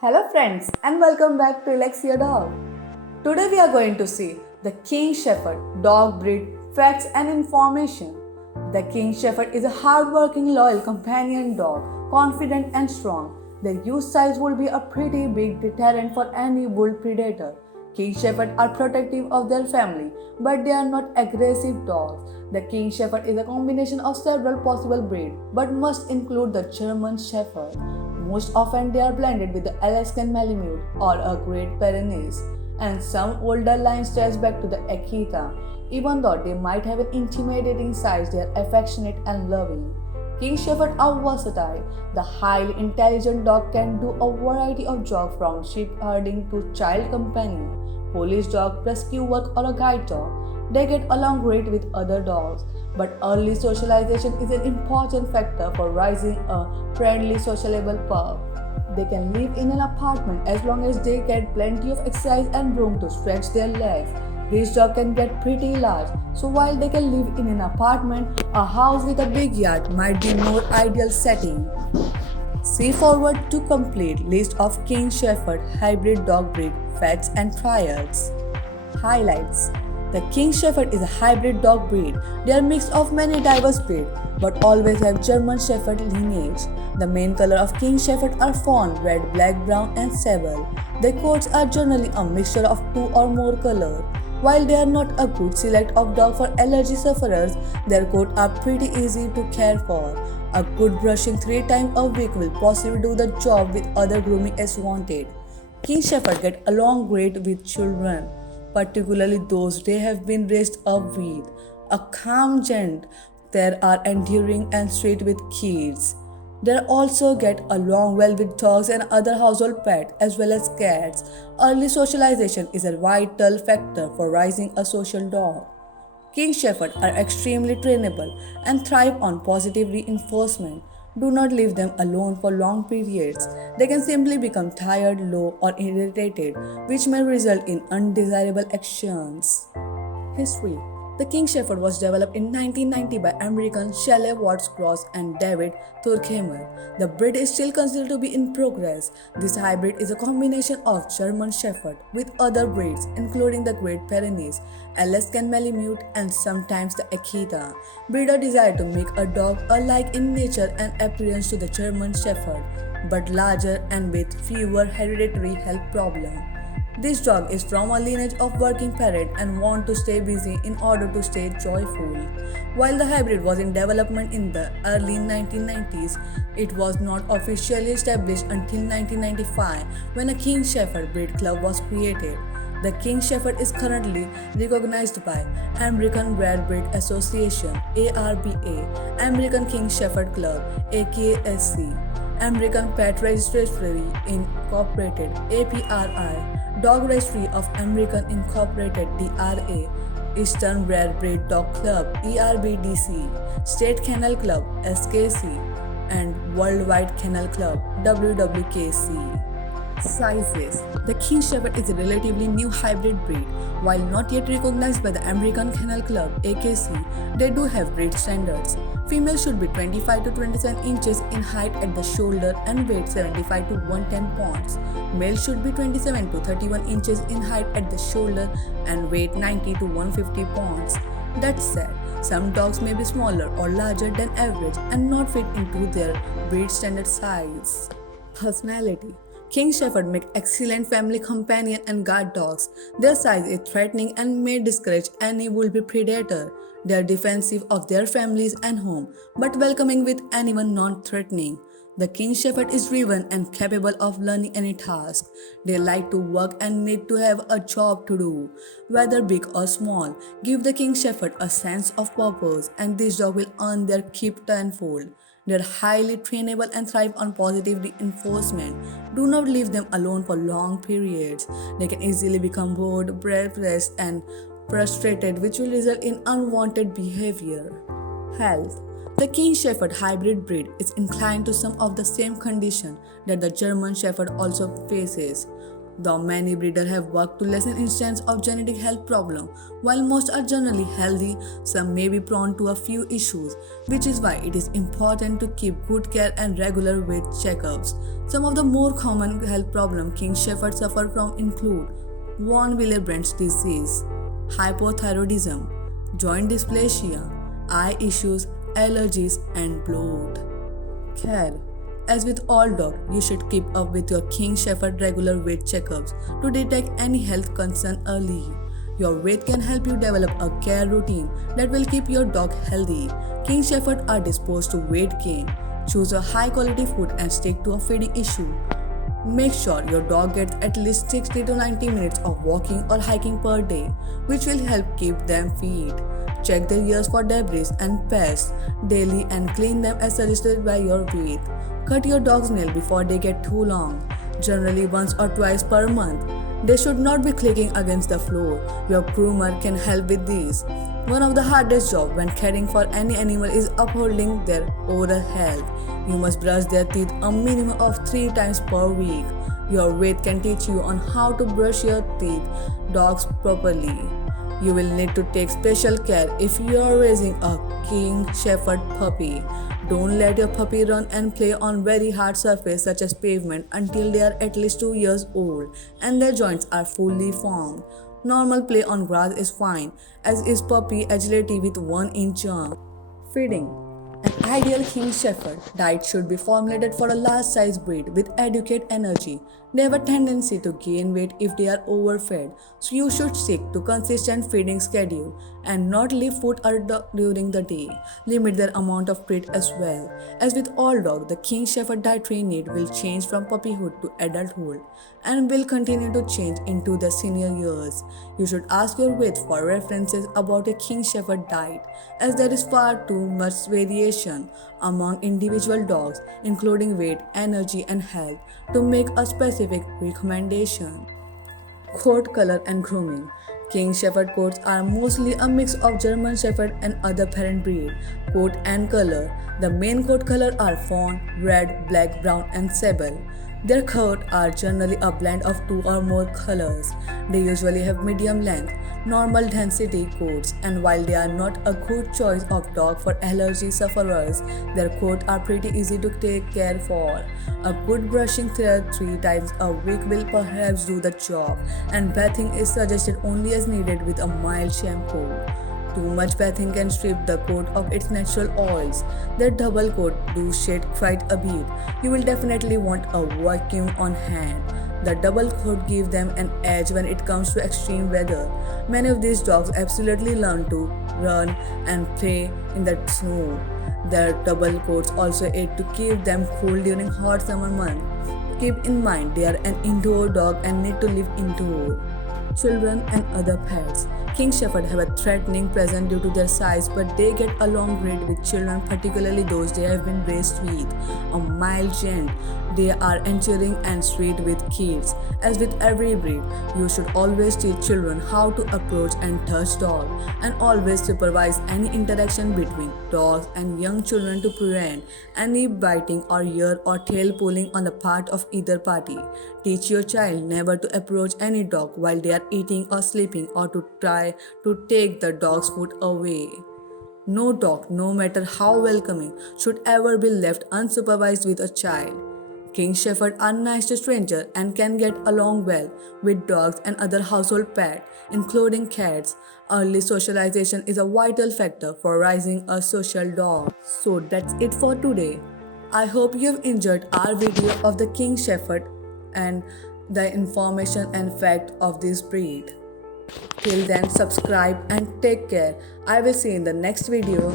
Hello friends and welcome back to Relax Your Dog. Today we are going to see the King Shepherd dog breed facts and information. The King Shepherd is a hardworking, loyal companion dog, confident and strong. Their youth size will be a pretty big deterrent for any bull predator. King Shepherds are protective of their family, but they are not aggressive dogs. The King Shepherd is a combination of several possible breeds, but must include the German Shepherd. Most often, they are blended with the Alaskan Malamute or a Great Pyrenees, and some older lines stretch back to the Akita. Even though they might have an intimidating size, they are affectionate and loving. King Shepherds are versatile. The highly intelligent dog can do a variety of jobs from sheep herding to child companion, police dog, rescue work, or a guide dog. They get along great with other dogs, but early socialization is an important factor for raising a friendly, sociable pup. They can live in an apartment as long as they get plenty of exercise and room to stretch their legs. These dogs can get pretty large, so while they can live in an apartment, a house with a big yard might be more ideal setting. See forward to complete list of King Shepherd hybrid dog breed facts and trials. Highlights. The King Shepherd is a hybrid dog breed. They are mixed of many diverse breeds, but always have German Shepherd lineage. The main color of King Shepherd are fawn, red, black, brown, and sable. Their coats are generally a mixture of two or more colors. While they are not a good select of dog for allergy sufferers, their coats are pretty easy to care for. A good brushing 3 times a week will possibly do the job with other grooming as wanted. King Shepherd get along great with children, particularly those they have been raised up with. A calm gent, they are enduring and sweet with kids. They also get along well with dogs and other household pets as well as cats. Early socialization is a vital factor for raising a social dog. King Shepherds are extremely trainable and thrive on positive reinforcement. Do not leave them alone for long periods. They can simply become tired, low, or irritated, which may result in undesirable actions. History. The King Shepherd was developed in 1990 by American Shelley Watts Cross and David Thurkheimer. The breed is still considered to be in progress. This hybrid is a combination of German Shepherd with other breeds including the Great Pyrenees, Alaskan Malamute, and sometimes the Akita. Breeder desire to make a dog alike in nature and appearance to the German Shepherd, but larger and with fewer hereditary health problems. This dog is from a lineage of working parrot and want to stay busy in order to stay joyful. While the hybrid was in development in the early 1990s, it was not officially established until 1995 when a King Shepherd breed club was created. The King Shepherd is currently recognized by American Rare Breed Association (ARBA), American King Shepherd Club (AKSC), American Pet Registry Incorporated (APRI), Dog Registry of American Incorporated (DRA), Eastern Rare Breed Dog Club (ERBDC), State Kennel Club (SKC), and Worldwide Kennel Club (WWKC). Sizes. The King Shepherd is a relatively new hybrid breed. While not yet recognized by the American Kennel Club (AKC), they do have breed standards. Female should be 25 to 27 inches in height at the shoulder and weight 75 to 110 pounds. Male should be 27 to 31 inches in height at the shoulder and weight 90 to 150 pounds. That said, some dogs may be smaller or larger than average and not fit into their breed standard size. Personality. King Shepherd make excellent family companion and guard dogs. Their size is threatening and may discourage any would-be predator. They are defensive of their families and home, but welcoming with anyone non-threatening. The King Shepherd is driven and capable of learning any task. They like to work and need to have a job to do, whether big or small. Give the King Shepherd a sense of purpose, and this dog will earn their keep tenfold. They are highly trainable and thrive on positive reinforcement. Do not leave them alone for long periods. They can easily become bored, breathless, and frustrated, which will result in unwanted behavior. Health. The King Shepherd hybrid breed is inclined to some of the same conditions that the German Shepherd also faces. Though many breeders have worked to lessen instances of genetic health problems, while most are generally healthy, some may be prone to a few issues, which is why it is important to keep good care and regular weight checkups. Some of the more common health problems King Shepherds suffer from include von Willebrand's disease, hypothyroidism, joint dysplasia, eye issues, allergies, and bloat. Care. As with all dogs, you should keep up with your King Shepherd regular weight checkups to detect any health concern early. Your weight can help you develop a care routine that will keep your dog healthy. King Shepherds are disposed to weight gain. Choose a high quality food and stick to a feeding issue. Make sure your dog gets at least 60 to 90 minutes of walking or hiking per day, which will help keep them fit. Check their ears for debris and pests daily and clean them as suggested by your vet. Cut your dog's nails before they get too long, generally once or twice per month. They should not be clicking against the floor. Your groomer can help with this. One of the hardest jobs when caring for any animal is upholding their oral health. You must brush their teeth a minimum of 3 times per week. Your vet can teach you on how to brush your dogs properly. You will need to take special care if you are raising a King Shepherd puppy. Don't let your puppy run and play on very hard surface such as pavement until they are at least 2 years old and their joints are fully formed. Normal play on grass is fine, as is puppy agility with 1-inch jump. Feeding. An ideal King Shepherd diet should be formulated for a large size breed with adequate energy. They have a tendency to gain weight if they are overfed, so you should stick to consistent feeding schedule and not leave food during the day. Limit their amount of treat as well. As with all dogs, the King Shepherd dietary need will change from puppyhood to adulthood and will continue to change into the senior years. You should ask your vet for references about a King Shepherd diet, as there is far too much variation among individual dogs, including weight, energy, and health, to make a specific recommendation. Coat color and grooming. King Shepherd coats are mostly a mix of German Shepherd and other parent breed. Coat and color. The main coat color are fawn, red, black, brown, and sable. Their coat are generally a blend of 2 or more colors. They usually have medium length, normal density coats, and while they are not a good choice of dog for allergy sufferers, their coats are pretty easy to take care for. A good brushing 3 times a week will perhaps do the job, and bathing is suggested only as needed with a mild shampoo. Too much bathing can strip the coat of its natural oils. Their double coat do shed quite a bit. You will definitely want a vacuum on hand. The double coat gives them an edge when it comes to extreme weather. Many of these dogs absolutely learn to run and play in the snow. Their double coats also aid to keep them cool during hot summer months. Keep in mind they are an indoor dog and need to live indoor. Children and other pets. King Shepherd have a threatening presence due to their size, but they get along great with children, particularly those they have been raised with. A mild gent, they are endearing and sweet with kids. As with every breed, you should always teach children how to approach and touch dogs, and always supervise any interaction between dogs and young children to prevent any biting or ear or tail pulling on the part of either party. Teach your child never to approach any dog while they are eating or sleeping, or to try to take the dog's food away. No dog, no matter how welcoming, should ever be left unsupervised with a child. King Shepherds are nice to strangers and can get along well with dogs and other household pets, including cats. Early socialization is a vital factor for raising a social dog. So that's it for today. I hope you have enjoyed our video of the King Shepherd and the information and fact of this breed. Till then, subscribe and take care. I will see you in the next video.